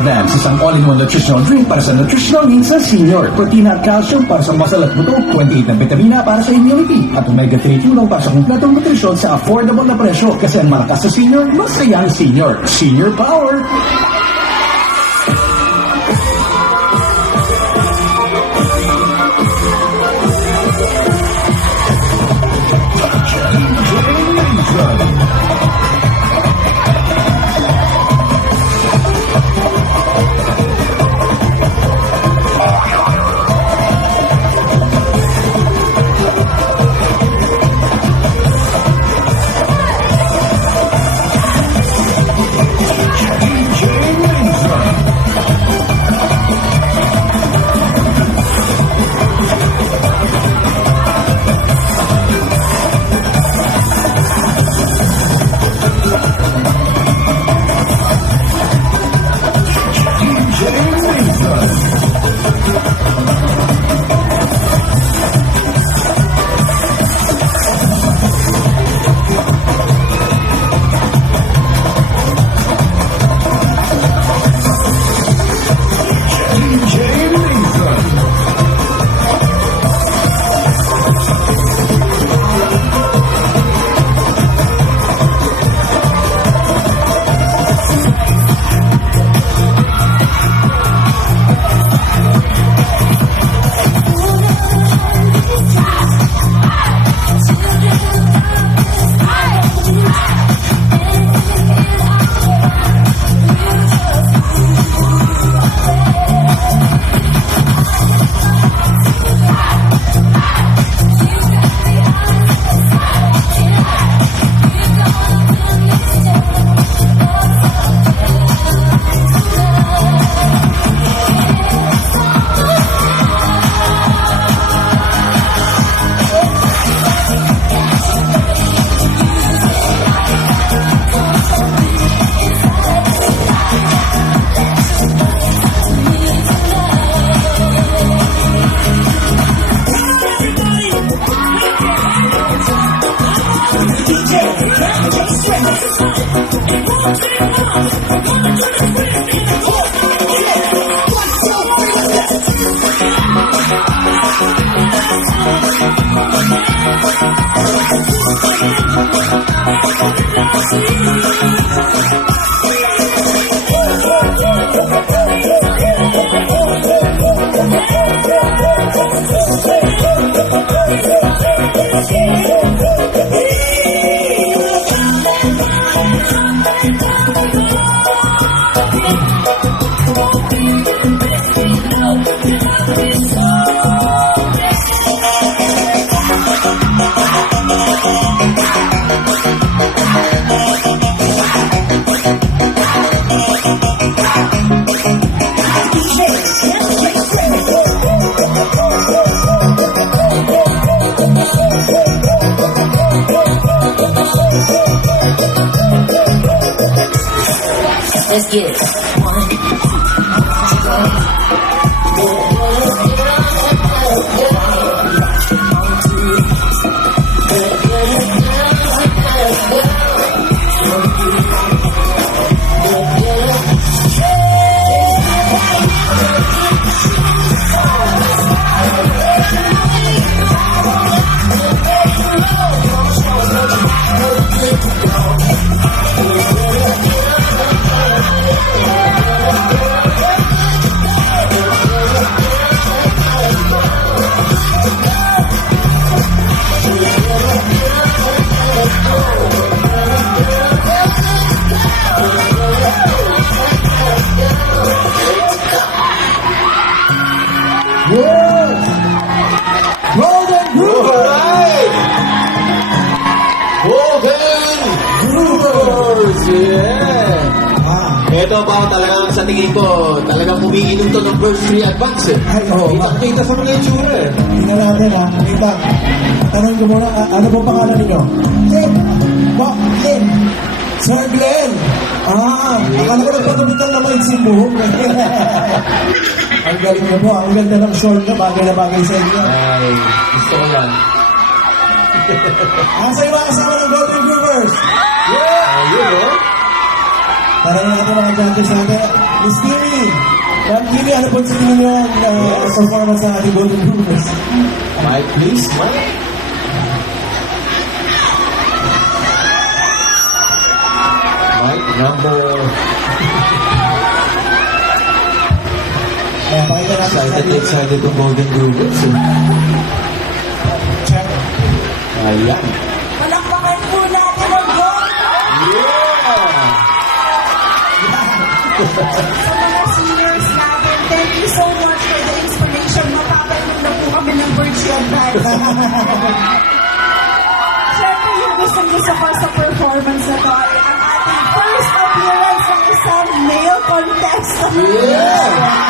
Advance, isang all-in-one nutritional drink para sa nutritional needs ng senior. Protein at calcium para sa muscle at buto, 28 na vitamina para sa immunity, at omega-3 tulong para sa kumpletong nutrisyon sa affordable na presyo. Kasi ang malakas sa senior, masaya ang senior. Senior Power! Let's get it. Golden Alright! Golden Groovers! Yeah! Ito pa talagang sa tingin ko, talagang humiinom to ng first free advance eh. Ay, oo. Kita sa mga itsura eh. Tingnan natin ha. Kita. Tanong ko muna, ano po pangalan ninyo? Glenn. Glenn. Sir Glenn. Akala ko nagpatulitan naman yung buhok. Ang galing mo po. Ang ganda ng shawl nyo. Bagay na bagay sa inyo. Ay, gusto ko yan. Asa yung mga kasama ng Golden Groovers? Yeah! Ayun oh. Tanongin natin mga judges natin. Miss Kimi, Ma'am Kimi, ano po sa tingin niyo ang performance ng ating Golden Groovers? Mike, please. Mike. Mike, number... Ayan, pakita natin. Excited yung Golden Groovers. Check. Ayan. Palakpakan po natin ang goal Yeah! sa mga seniors natin. Thank you so much for the inspiration. Mapapanood na po kami ng Virtue Advance. Siyempre, yung gustong-gusto ko sa performance na to ay ang ating first appearance ng isang male contestant. Yeah!